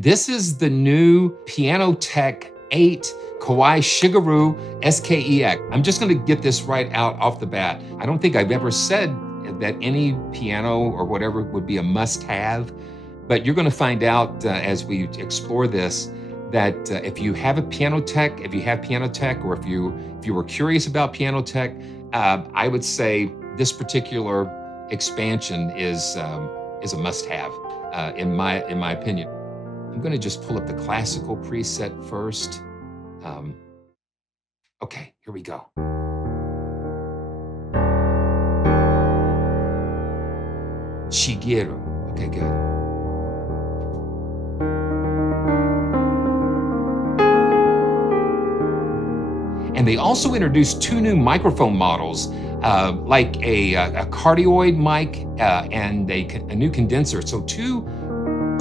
This is the new Pianoteq 8 Kawai Shigeru SK-EX. I'm just gonna get this right out off the bat. I don't think I've ever said that any piano or whatever would be a must-have, but you're gonna find out as we explore this that if you have a Pianoteq, if you have Pianoteq, or if you were curious about Pianoteq, I would say this particular expansion is a must-have in my opinion. I'm gonna just pull up the classical preset first. Um, okay, here we go. Shigeru. Okay, good. And they also introduced two new microphone models, like a cardioid mic and a new condenser. So two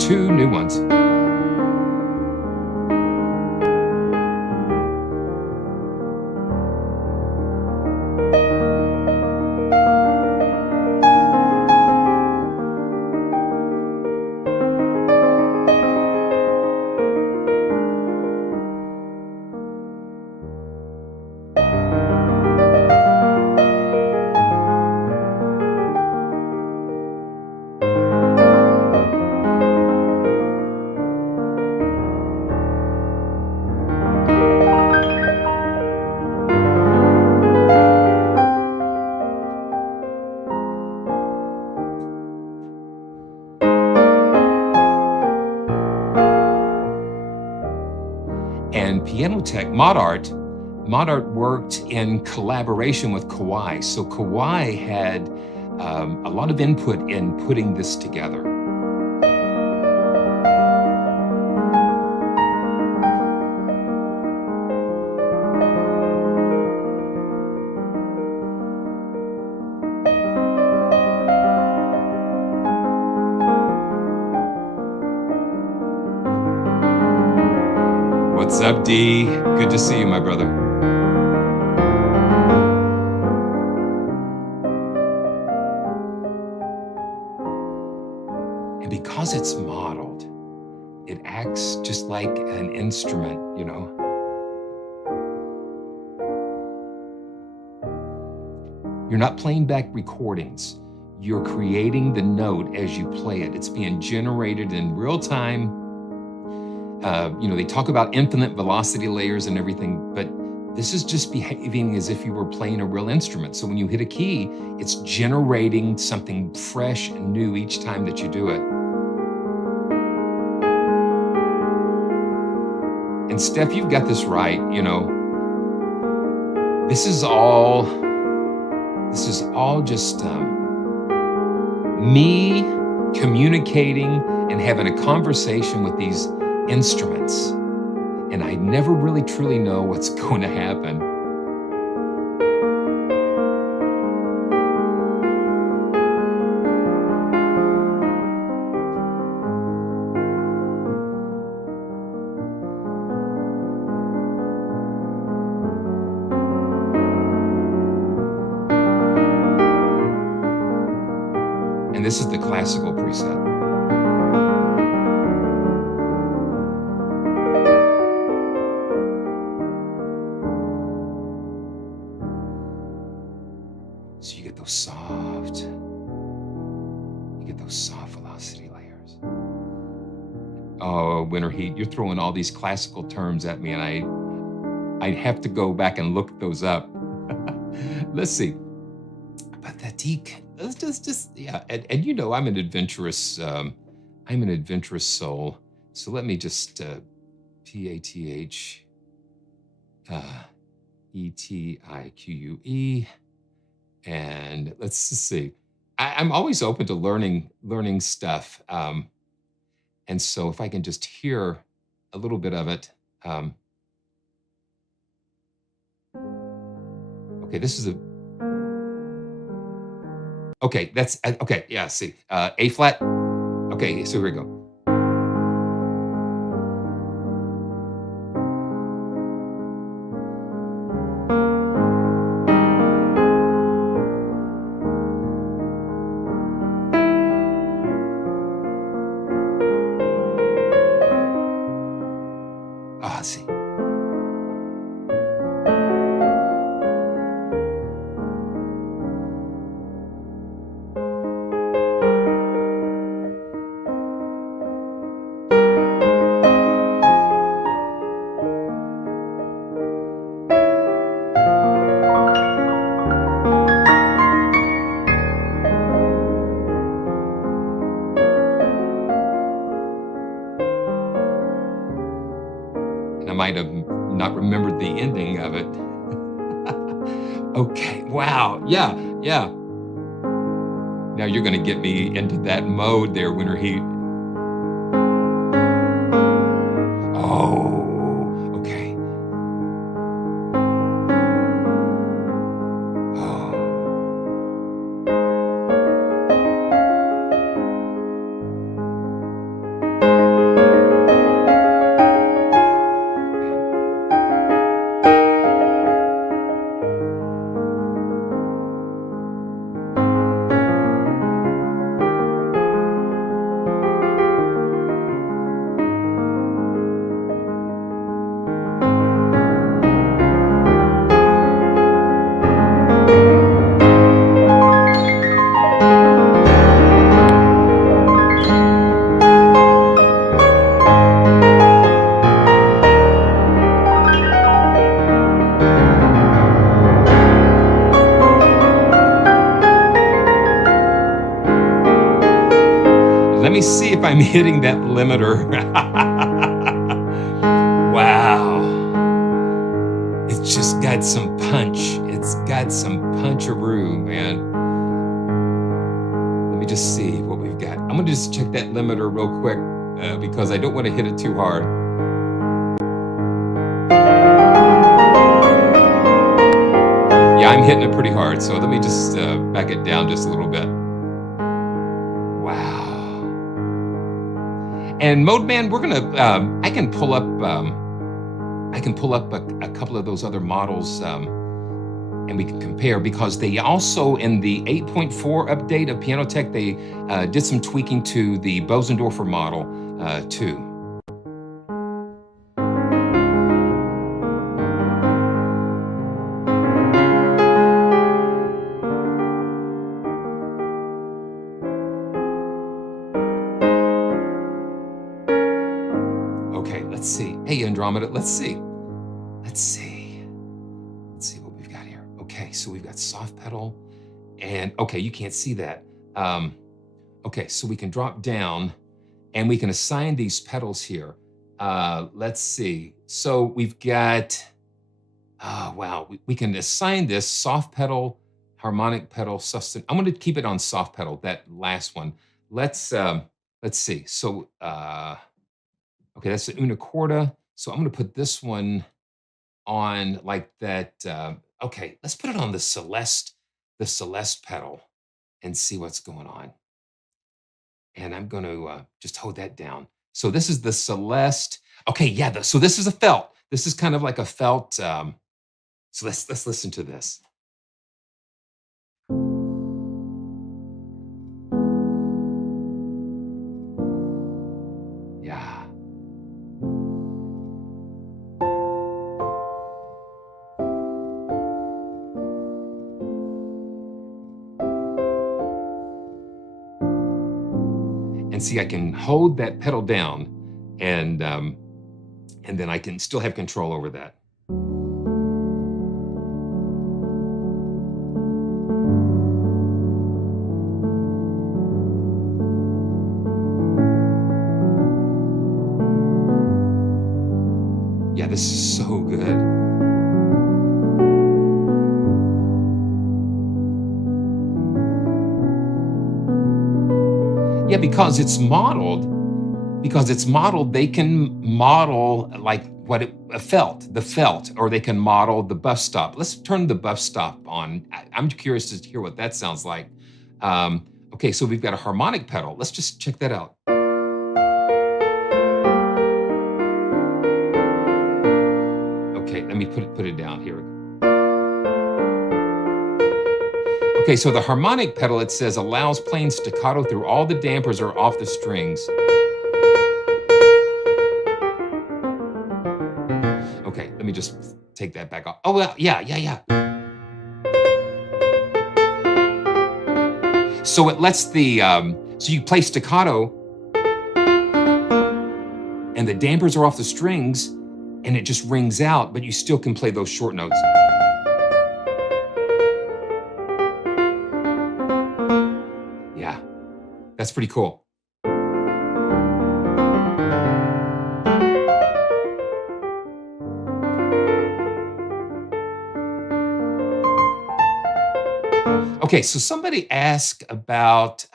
new ones. And Pianoteq Modart worked in collaboration with Kawai. So Kawai had a lot of input in putting this together. What's up, D? Good to see you, my brother. And because it's modeled, it acts just like an instrument, you know? You're not playing back recordings. You're creating the note as you play it. It's being generated in real time. You know, they talk about infinite velocity layers and everything, but this is just behaving as if you were playing a real instrument. So when you hit a key, it's generating something fresh and new each time that you do it. And Steph, you've got this right, you know. This is all just me communicating and having a conversation with these instruments. And I never really truly know what's going to happen. And this is the classical preset. So you get those soft velocity layers. Oh, winter heat, you're throwing all these classical terms at me, and I'd have to go back and look those up. Let's see. Pathétique. Let's just yeah, and you know I'm an adventurous soul. So let me just PATH ETIQUE. And let's just see. I'm always open to learning stuff. And so if I can just hear a little bit of it. Okay, this is okay, that's, okay, yeah, see. A flat. Okay, so here we go. Ah, see. And I might have not remembered the ending of it. Okay, wow, yeah, yeah. Now you're gonna get me into that mode there, Winter Heat. Oh, okay. Oh. Let me see if I'm hitting that limiter. Wow. It's just got some punch. It's got some puncheroo, man. Let me just see what we've got. I'm gonna just check that limiter real quick because I don't want to hit it too hard. Yeah, I'm hitting it pretty hard, so let me just back it down just a little bit. Wow. And Mode Man, we're gonna. I can pull up. I can pull up a couple of those other models, and we can compare because they also in the 8.4 update of Pianoteq they did some tweaking to the Bosendorfer model too. Okay, let's see. Hey, Andromeda, let's see. Let's see. Let's see what we've got here. Okay, so we've got soft pedal, and okay, you can't see that. Okay, so we can drop down, and we can assign these pedals here. Let's see. So we've got. Oh wow, we can assign this soft pedal, harmonic pedal, sustain. I'm going to keep it on soft pedal. That last one. Let's see. So. Okay, that's the una corda. So I'm going to put this one on like that. Okay, let's put it on the Celeste pedal, and see what's going on. And I'm going to just hold that down. So this is the Celeste. Okay, yeah. So this is a felt. This is kind of like a felt. So let's listen to this. Yeah. And see, I can hold that pedal down, and then I can still have control over that. Yeah, this is so good. Yeah, because it's modeled. They can model like what a felt, the felt, or they can model the buff stop. Let's turn the buff stop on. I'm curious to hear what that sounds like. Okay, so we've got a harmonic pedal. Let's just check that out. Okay, let me put it down here. Okay, so the harmonic pedal, it says, allows playing staccato through all the dampers or off the strings. just take that back off. Oh, well, yeah, yeah, yeah. So it lets so you play staccato and the dampers are off the strings and it just rings out, but you still can play those short notes. Yeah, that's pretty cool. Okay, so somebody asked about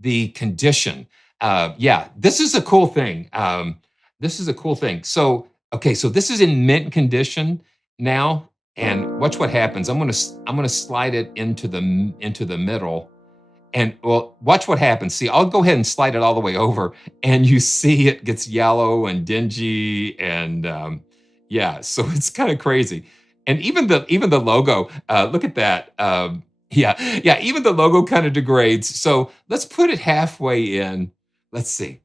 the condition. Yeah, this is a cool thing. This is a cool thing. So, okay, so this is in mint condition now, and watch what happens. I'm gonna slide it into the middle, and well, watch what happens. See, I'll go ahead and slide it all the way over, and you see it gets yellow and dingy, and yeah, so it's kind of crazy. And even the logo, look at that. Yeah, yeah, even the logo kind of degrades. So let's put it halfway in. Let's see.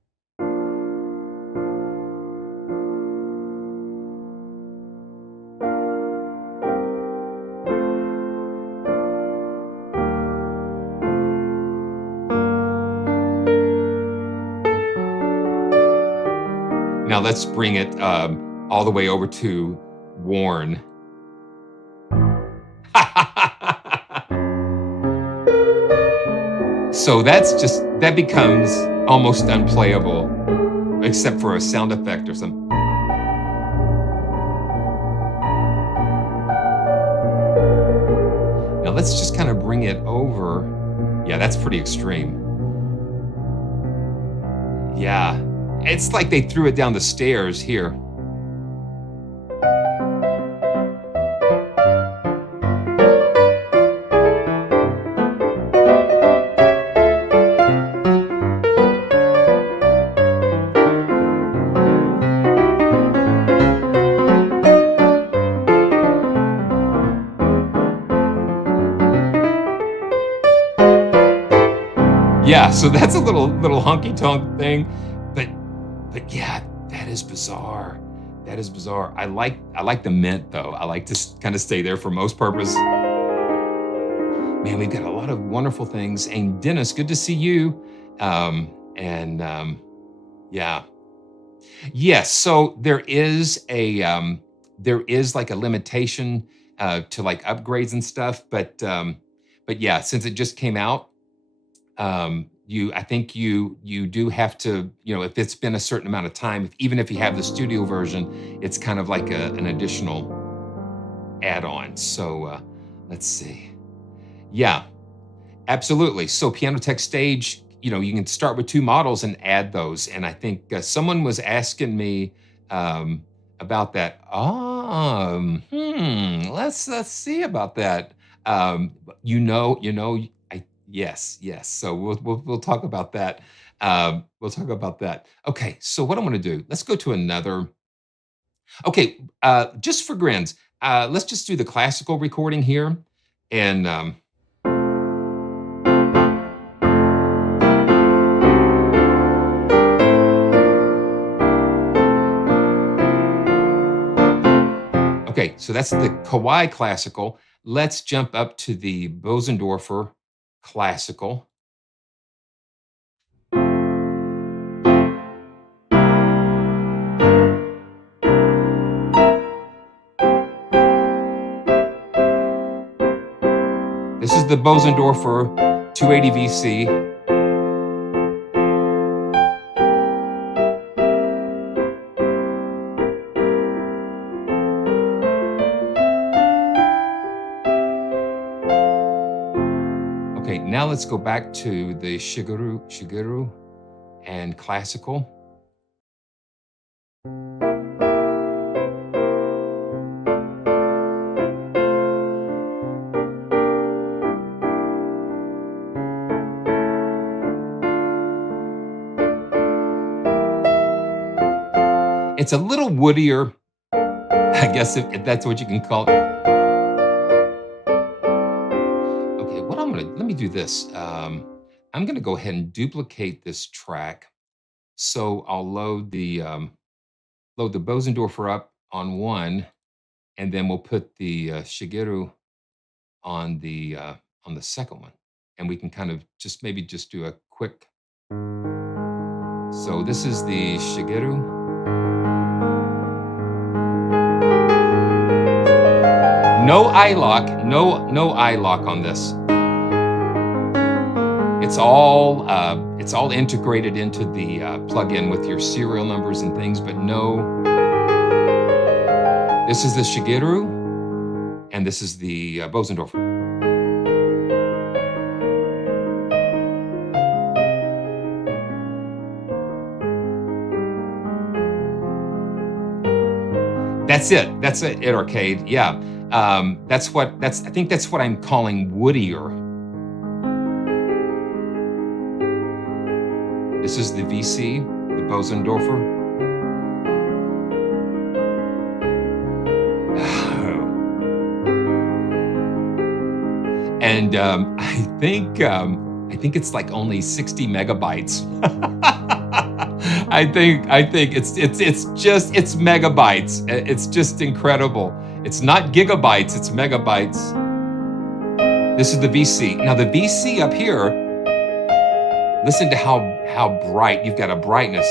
Now let's bring it all the way over to worn. So that becomes almost unplayable, except for a sound effect or something. Now let's just kind of bring it over. Yeah, that's pretty extreme. Yeah, it's like they threw it down the stairs here. Yeah, so that's a little honky tonk thing, but yeah, that is bizarre. That is bizarre. I like the mint though. I like to kind of stay there for most purpose. Man, we've got a lot of wonderful things. And Dennis, good to see you. And yeah, yes. So there is like a limitation to like upgrades and stuff, but yeah, since it just came out, I think you do have to, if it's been a certain amount of time, even if you have the studio version, it's kind of like an additional add-on. So let's see. Yeah, absolutely. So Pianoteq Stage, you can start with two models and add those. And I think someone was asking me about that. Let's see about that. Yes, yes. So we'll talk about that. We'll talk about that. Okay. So what I'm going to do? Let's go to another. Okay. Just for grins, let's just do the classical recording here, and okay. So that's the Kawai classical. Let's jump up to the Bosendorfer classical. This is the Bosendorfer 280 VC. Okay, now let's go back to the Shigeru and classical. It's a little woodier, I guess if that's what you can call it. Okay, let me do this. I'm gonna go ahead and duplicate this track. So I'll load the Bosendorfer up on one, and then we'll put the Shigeru on the second one, and we can kind of just maybe just do a quick. So this is the Shigeru. No eye lock, no eye lock on this. It's all integrated into the plugin with your serial numbers and things, but no. This is the Shigeru, and this is the Bosendorfer. That's it. That's it, Arcade. Yeah. I think that's what I'm calling woodier. This is the VC, the Bosendorfer. And I think it's like only 60 megabytes. I think it's megabytes. It's just incredible. It's not gigabytes, it's megabytes. This is the VC. Now the VC up here, listen to how bright. You've got a brightness.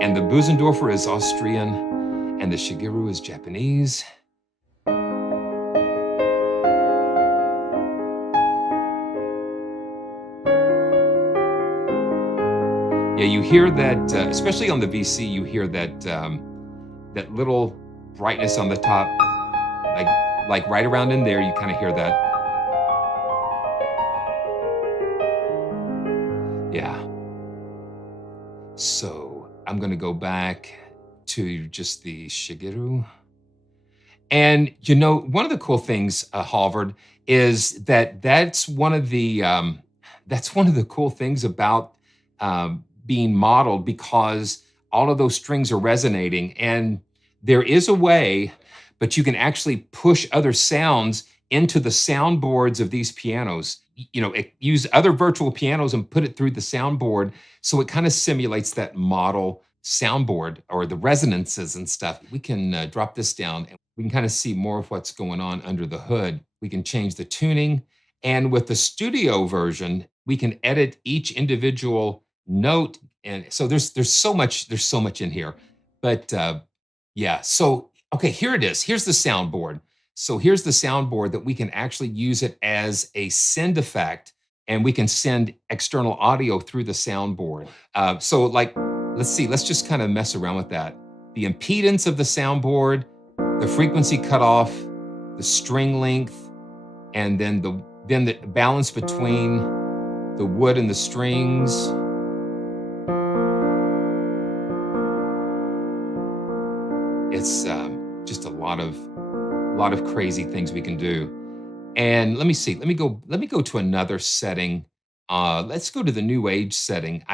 And the Bosendorfer is Austrian, and the Shigeru is Japanese. Yeah, you hear that, especially on the VC, you hear that that little brightness on the top, like right around in there, you kind of hear that. Yeah. So I'm going to go back to just the Shigeru. And you know, one of the cool things, Halvard, is that that's one of the cool things about being modeled, because all of those strings are resonating, and there is a way, but you can actually push other sounds into the soundboards of these pianos. You know, use other virtual pianos and put it through the soundboard, so it kind of simulates that model soundboard or the resonances and stuff. We can drop this down and we can kind of see more of what's going on under the hood. We can change the tuning, and with the studio version, we can edit each individual note. And so there's so much in here. But yeah, so okay, here it is. Here's the soundboard. So here's the soundboard that we can actually use it as a send effect, and we can send external audio through the soundboard. So like, let's see, let's just kind of mess around with that. The impedance of the soundboard, the frequency cutoff, the string length, and then the balance between the wood and the strings. It's just a lot of crazy things we can do. And let me see. Let me go to another setting. Let's go to the new age setting.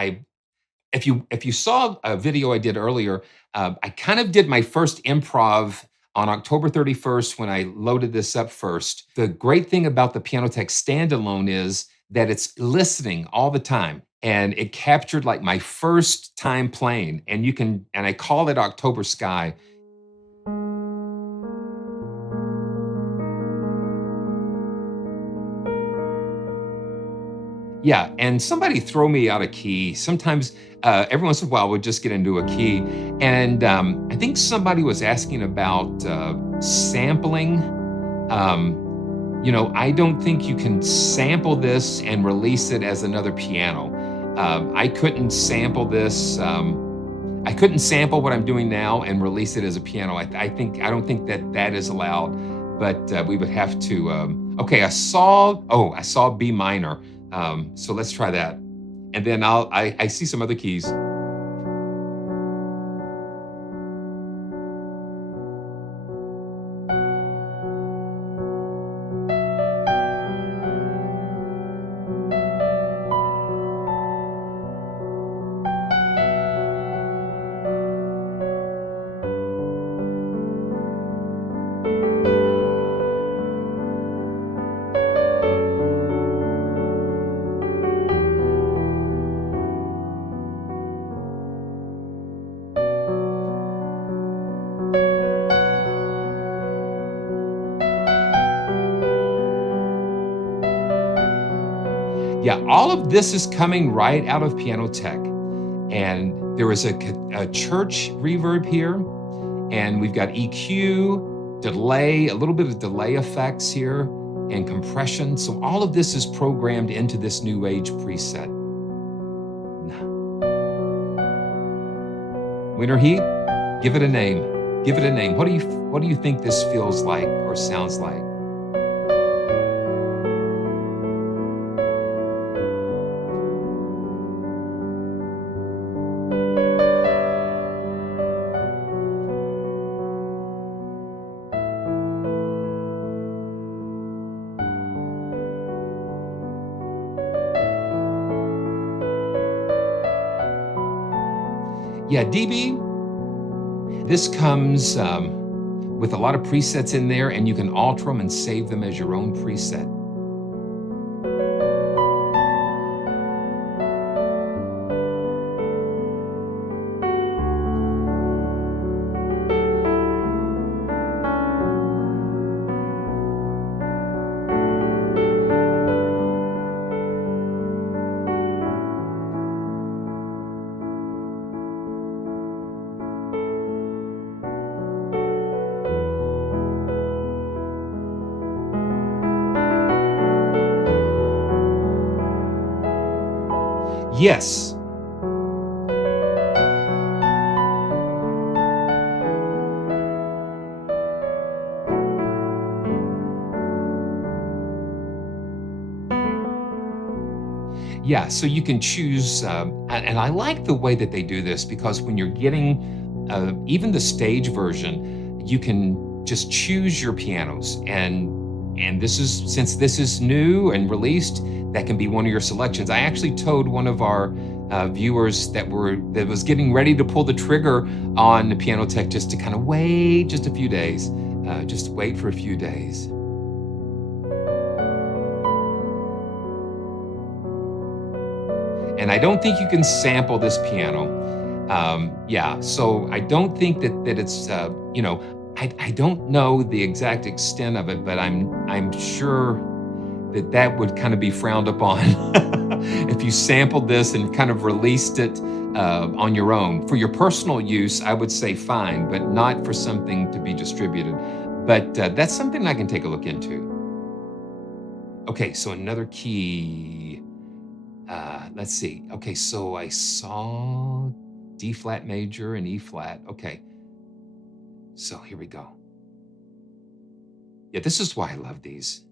If you saw a video I did earlier, I kind of did my first improv on October 31st when I loaded this up first. The great thing about the Pianoteq standalone is that it's listening all the time. And it captured like my first time playing. And I call it October Sky. Yeah, and somebody throw me out a key. Sometimes, every once in a while, we'll just get into a key. And I think somebody was asking about sampling. You know, I don't think you can sample this and release it as another piano. I couldn't sample this. I couldn't sample what I'm doing now and release it as a piano. I don't think that is allowed. But we would have to. Okay, I saw B minor. So let's try that. And then I see some other keys. Yeah, all of this is coming right out of Pianoteq. And there is a church reverb here, and we've got EQ, delay, a little bit of delay effects here, and compression. So all of this is programmed into this new age preset. Winter heat, give it a name. Give it a name. What do you think this feels like or sounds like? Yeah, DB, this comes with a lot of presets in there, and you can alter them and save them as your own preset. Yes. Yeah, so you can choose, and I like the way that they do this because when you're getting even the stage version, you can just choose your pianos, and this is, since this is new and released, that can be one of your selections. I actually told one of our viewers that was getting ready to pull the trigger on the Pianoteq just to kind of wait just a few days, just wait for a few days. And I don't think you can sample this piano. Yeah, so I don't think that it's, you know, I don't know the exact extent of it, but I'm sure that would kind of be frowned upon if you sampled this and kind of released it on your own. For your personal use, I would say fine, but not for something to be distributed. But that's something I can take a look into. Okay, so another key. Let's see. Okay, so I saw D flat major and E flat. Okay, so here we go. Yeah, this is why I love these.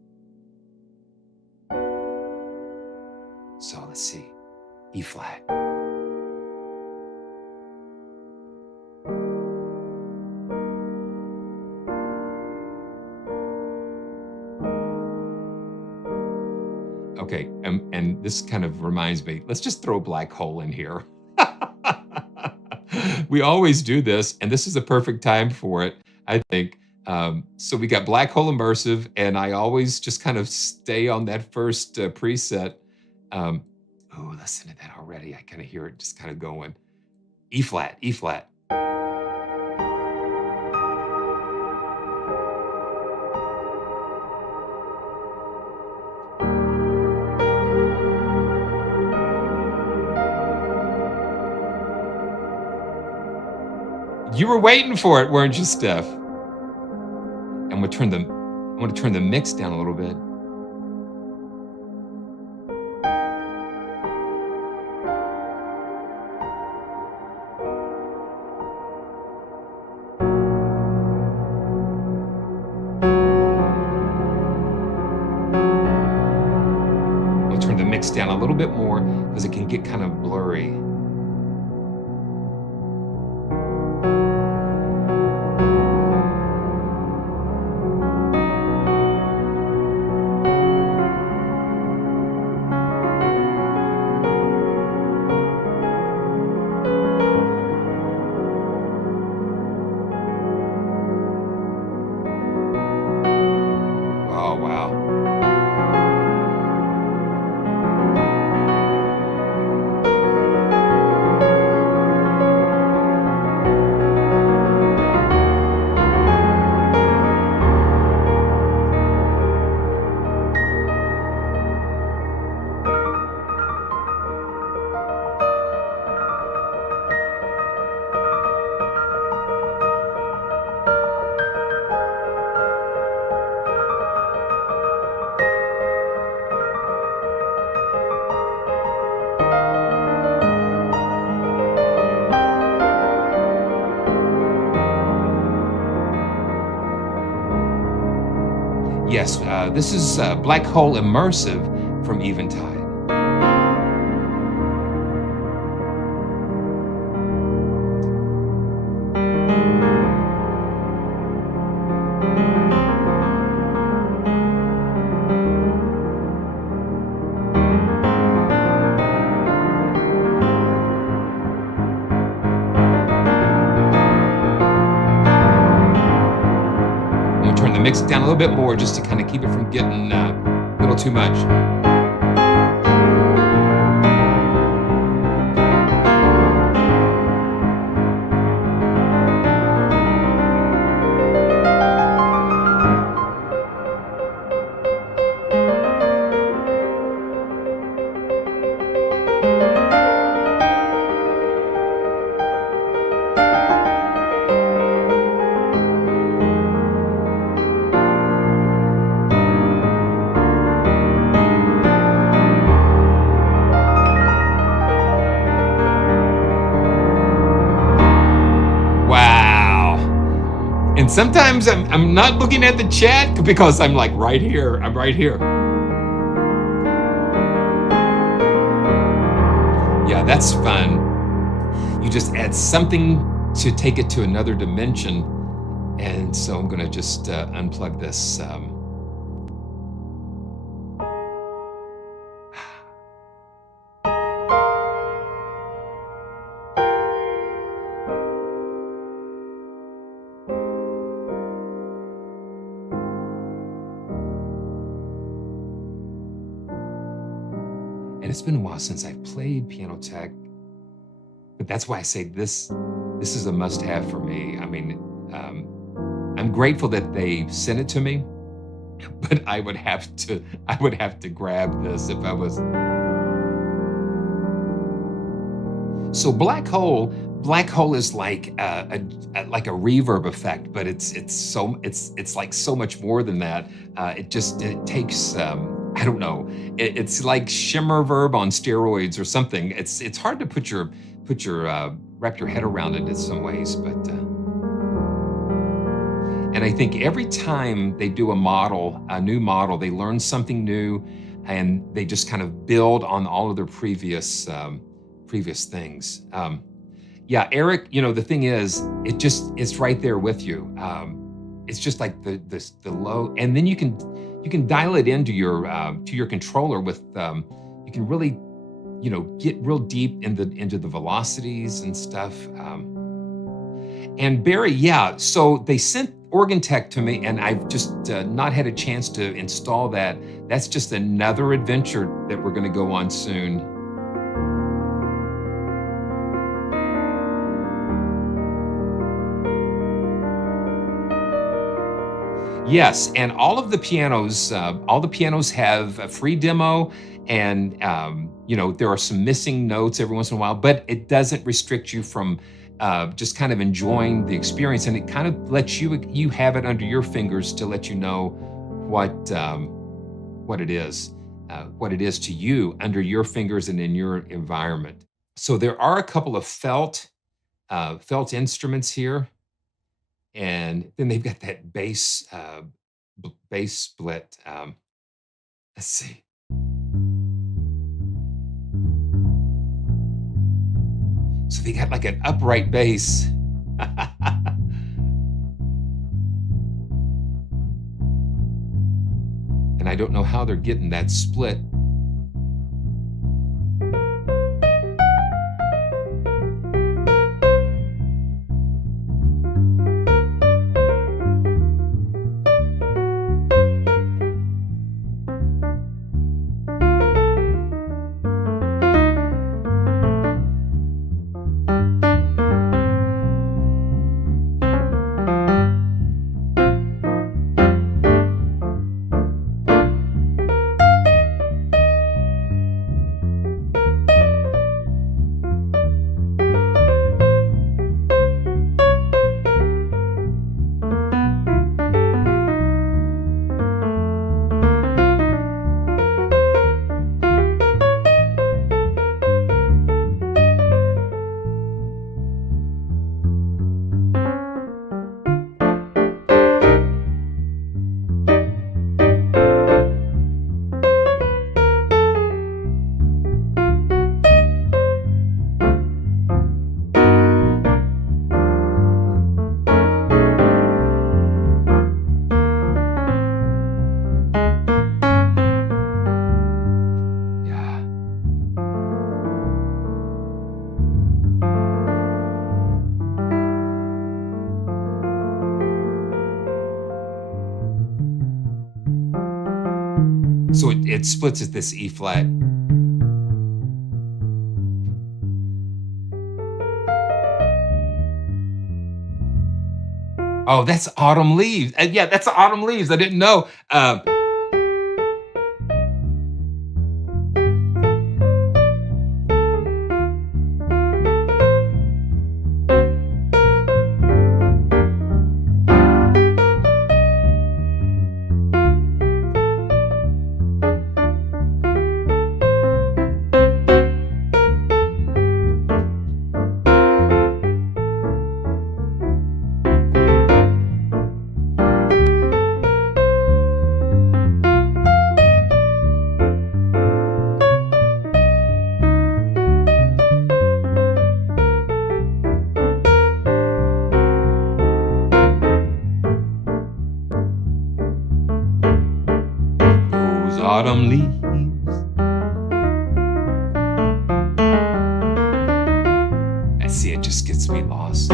So let's see. E flat. Okay, and this kind of reminds me, let's just throw a black hole in here. We always do this, and this is the perfect time for it, I think. So we got black hole immersive, and I always just kind of stay on that first preset. Oh, listen to that already. I kind of hear it just kind of going. E flat, E flat. You were waiting for it, weren't you, Steph? I'm gonna turn the mix down a little bit. I'll turn the mix down a little bit more because it can get kind of blurry. Oh, wow. Yes, this is Black Hole Immersive from Eventide. I'm gonna turn the mix down a little bit more just to kind of keep it from getting a little too much. And sometimes I'm not looking at the chat because I'm like right here. I'm right here. Yeah, that's fun. You just add something to take it to another dimension. And so I'm gonna just unplug this. And it's been a while since I've played Pianoteq, but that's why I say this is a must-have for me. I mean, I'm grateful that they sent it to me, but I would have to grab this if I was. So Black Hole is like a reverb effect, but it's like so much more than that. It takes. I don't know. It's like shimmer verb on steroids or something. It's hard to wrap your head around it in some ways, but and I think every time they do a new model, they learn something new, and they just kind of build on all of their previous things. Yeah, Eric. The thing is, it's right there with you. It's just like the low, and then you can dial it into your controller with you can really get real deep into the velocities and stuff. And Barry, yeah, so they sent OrganTech to me, and I've just not had a chance to install that. That's just another adventure that we're going to go on soon. Yes, and all the pianos have a free demo, and there are some missing notes every once in a while, but it doesn't restrict you from just kind of enjoying the experience, and it kind of lets you have it under your fingers to let you know what it is to you under your fingers and in your environment. So there are a couple of felt instruments here. And then they've got that bass split. Let's see. So they got like an upright bass. And I don't know how they're getting that split. So it splits at this E flat. Oh, that's Autumn Leaves. Yeah, that's Autumn Leaves. I didn't know. Those autumn leaves. I see it just gets me lost.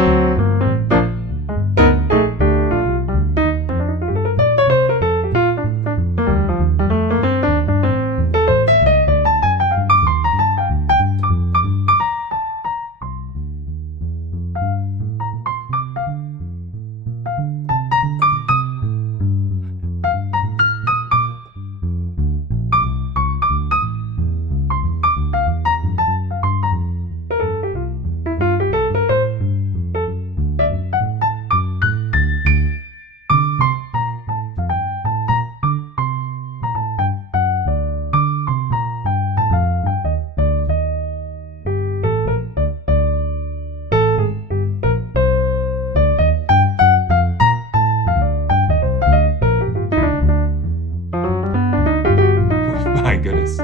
My goodness.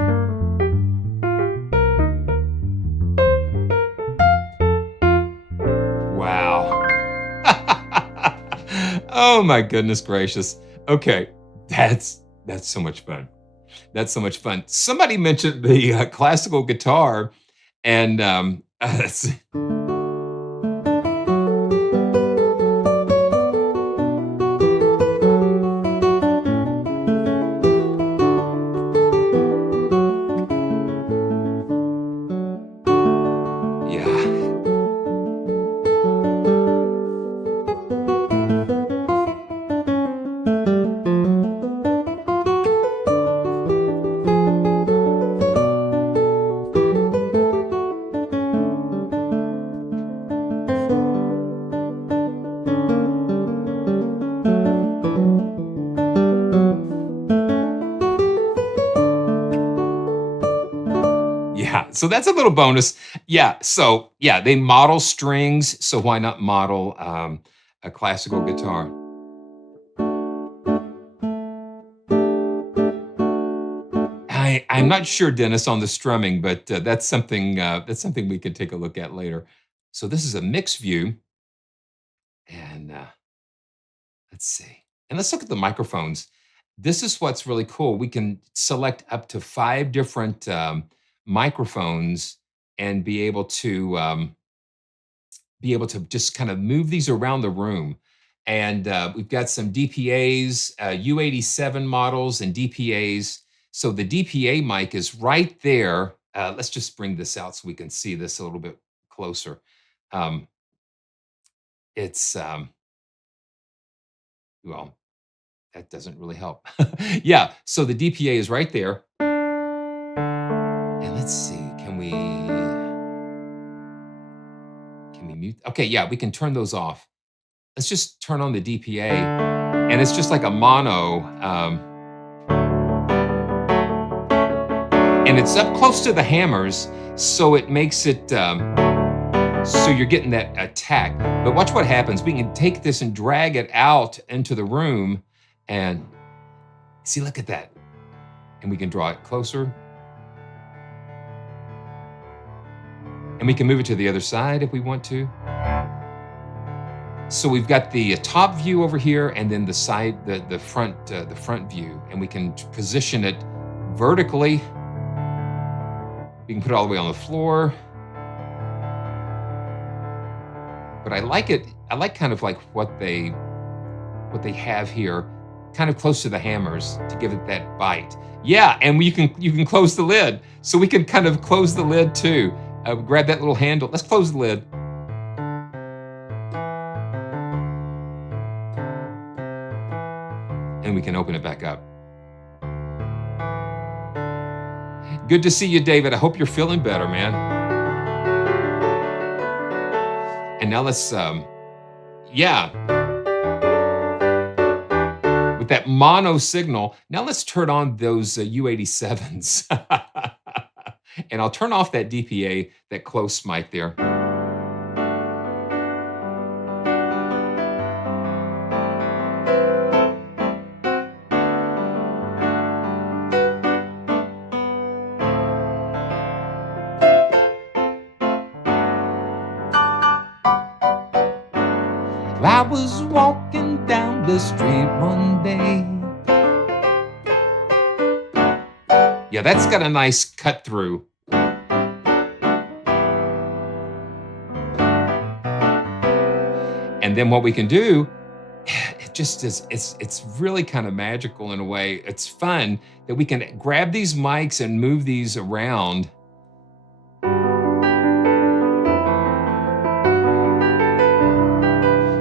Wow. Oh my goodness gracious. Okay, that's so much fun. That's so much fun. Somebody mentioned the classical guitar, and yeah. Yeah, so that's a little bonus. Yeah, so yeah, they model strings, so why not model a classical guitar? I'm not sure, Dennis, on the strumming, but that's something we could take a look at later. So this is a mixed view, and let's see, and let's look at the microphones. This is what's really cool. We can select up to 5 different microphones and be able to just kind of move these around the room. And we've got some DPAs, U87 models, and DPAs. So the DPA mic is right there. Let's just bring this out so we can see this a little bit closer. Um, it's, well, that doesn't really help. Yeah, so the DPA is right there. And let's see, can we mute? Okay, yeah, we can turn those off. Let's just turn on the DPA, and it's just like a mono, and it's up close to the hammers, so it makes it so you're getting that attack. But watch what happens. We can take this and drag it out into the room, and see, look at that. And we can draw it closer. And we can move it to the other side if we want to. So we've got the top view over here, and then the side, the front view, and we can position it vertically. We can put it all the way on the floor. But I like it. I like kind of like what they have here, kind of close to the hammers to give it that bite. Yeah, and you can close the lid. So we can kind of close the lid too. Grab that little handle. Let's close the lid. And we can open it back up. Good to see you, David. I hope you're feeling better, man. And now let's, yeah. With that mono signal, now let's turn on those U87s. And I'll turn off that DPA, that close mic there. I was walking down the street one day. Yeah, that's got a nice cut through. And then what we can do, it just is, it's really kind of magical in a way. It's fun that we can grab these mics and move these around.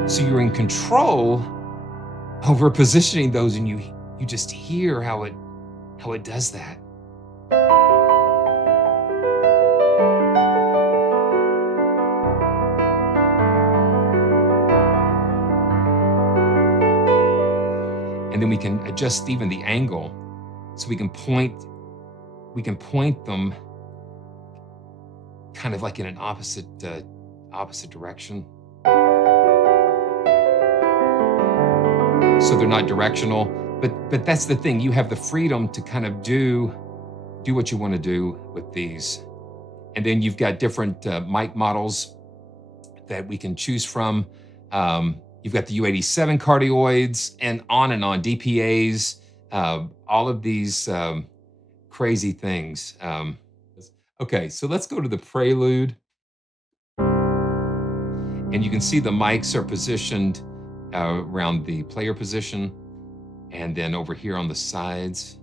So you're in control over positioning those, and you just hear how it does that. And then we can adjust even the angle, so we can point them kind of like in an opposite direction. So they're not directional, but that's the thing. You have the freedom to kind of do what you want to do with these. And then you've got different mic models that we can choose from. You've got the U87 cardioids and on, DPAs, all of these crazy things. Okay, so let's go to the Prelude. And you can see the mics are positioned around the player position, and then over here on the sides.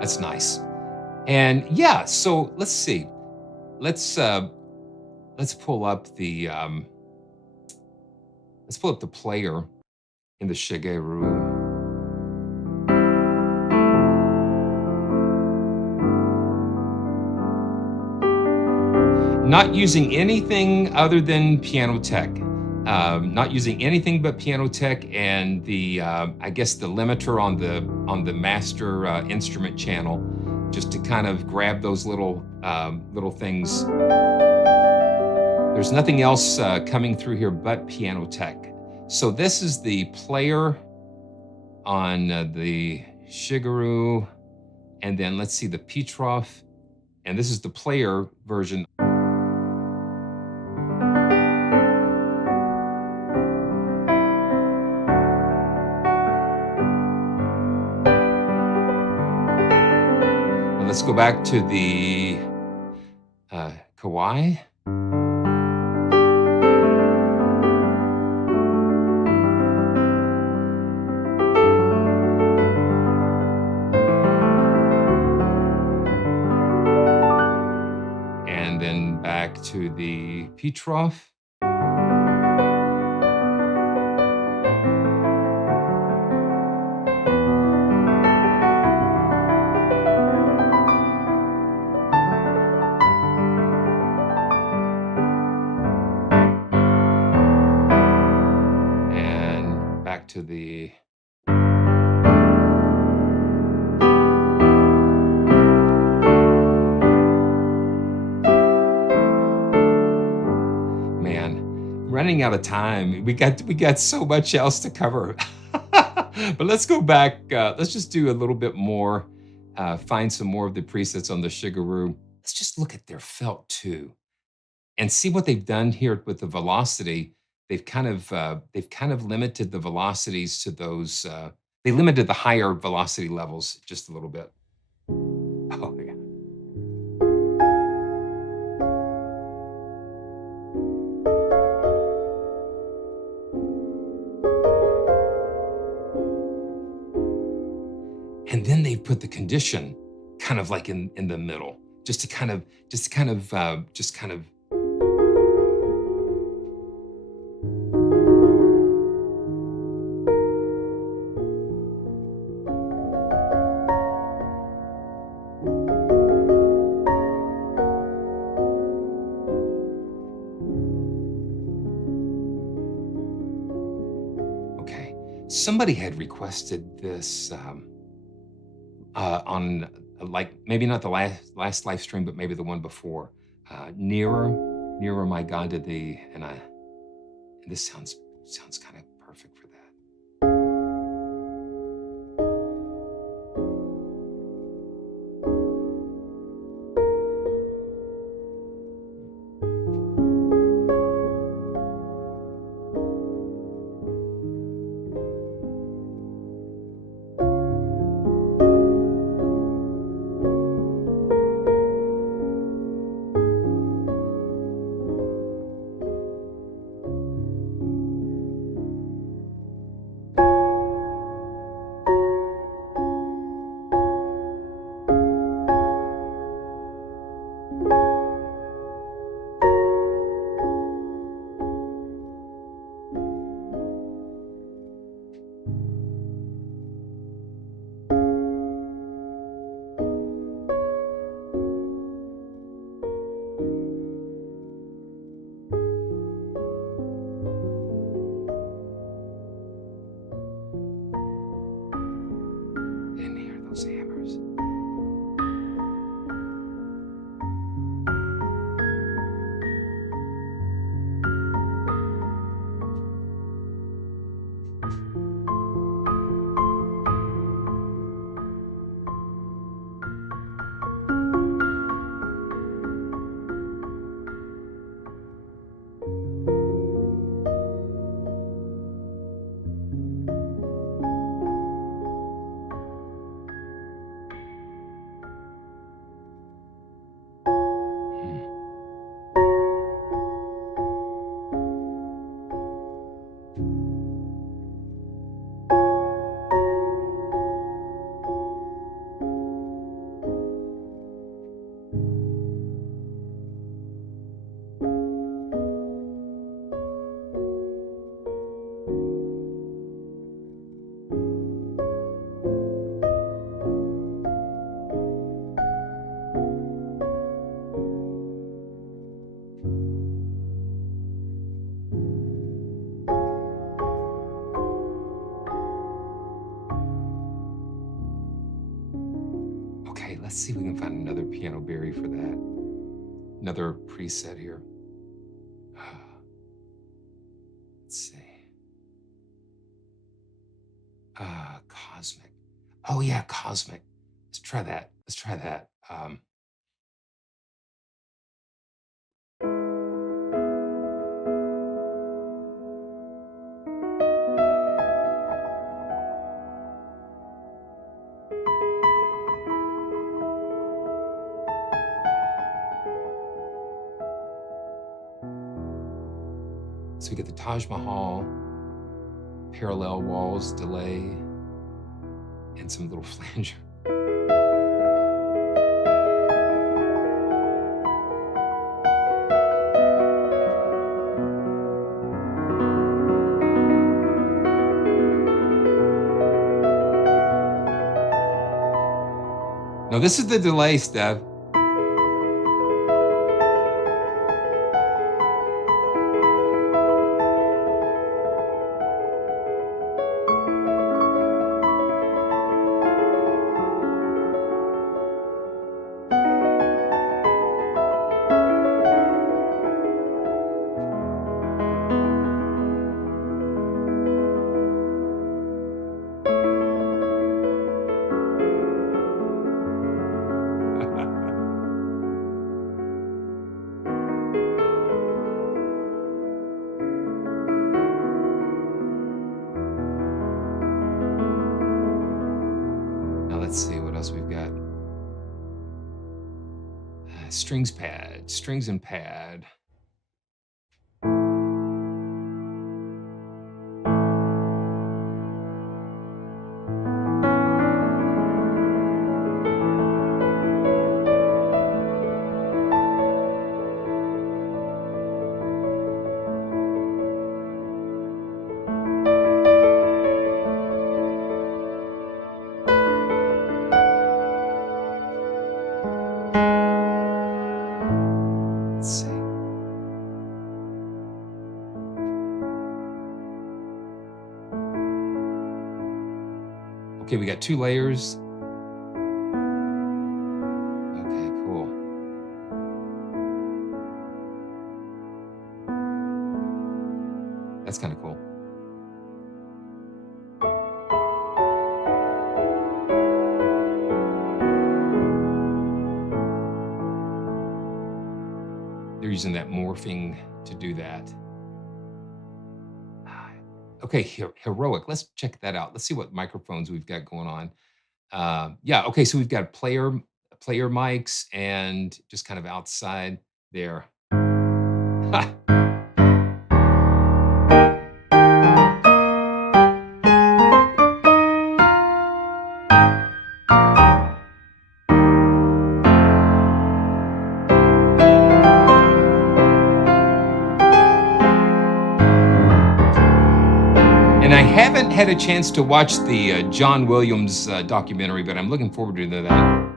That's nice. And yeah, so let's see. Let's pull up the player in the Shigeru. Not using anything other than Pianoteq. Not using anything but Pianoteq and the I guess the limiter on the master instrument channel, just to kind of grab those little things. There's nothing else coming through here but Pianoteq. So this is the player on the Shigeru, and then let's see the Petrof, and this is the player version. Let's go back to the Kawai. And then back to the Petrof. To the running out of time. We got so much else to cover. But let's go back. Let's just do a little bit more. Find some more of the presets on the Shigeru. Let's just look at their felt too, and see what they've done here with the velocity. They've kind of limited the velocities to those. They limited the higher velocity levels just a little bit. Oh yeah. And then they put the condition kind of like in the middle, just to kind of just kind of okay. Somebody had requested this on like maybe not the last live stream, but maybe the one before. Nearer, nearer, my God, to thee, and this sounds kind of perfect for that. And hear those hammers. Hmm. Okay, let's see if we can find another piano berry for that. Another preset here. Let's see. Cosmic. Oh yeah, cosmic. Let's try that. Let's try that. So we get the Taj Mahal, parallel walls, delay, and some little flanger. No, this is the delay, Steph. So we've got strings pad, strings and pad. Let's see. Okay, we got 2 layers. Okay, cool. That's kind of cool. They're using that morphing to do that. Okay, heroic. Let's check that out. Let's see what microphones we've got going on. Yeah, okay, so we've got player mics and just kind of outside there. And I haven't had a chance to watch the John Williams documentary, but I'm looking forward to that.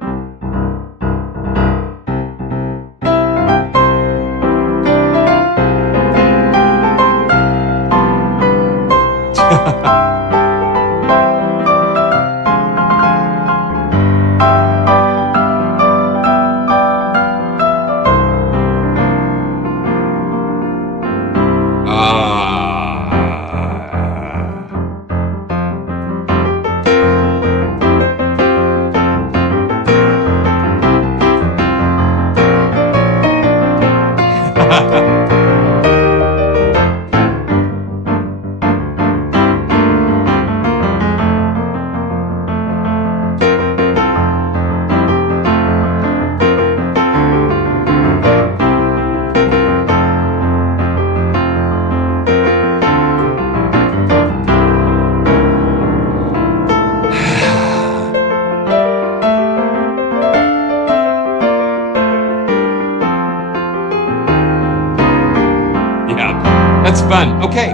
That's fun. Okay.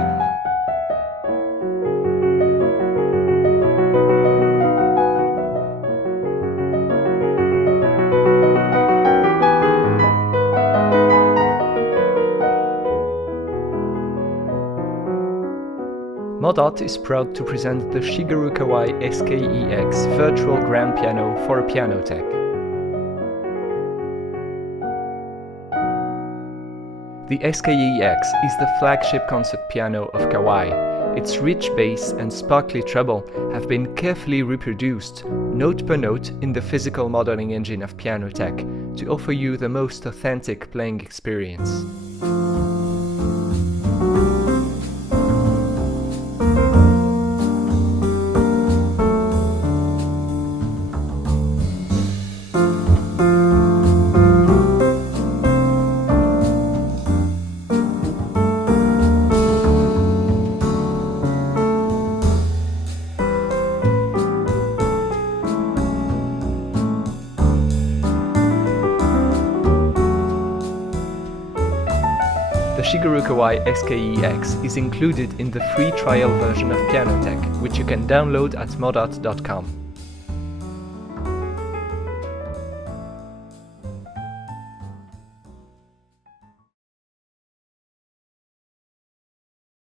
Modot is proud to present the Shigeru Kawai SK-EX virtual grand piano for Pianoteq. The SK-EX is the flagship concert piano of Kawai. Its rich bass and sparkly treble have been carefully reproduced, note per note, in the physical modeling engine of Pianoteq to offer you the most authentic playing experience. The Shigeru Kawai SK-EX is included in the free trial version of Pianoteq, which you can download at modot.com.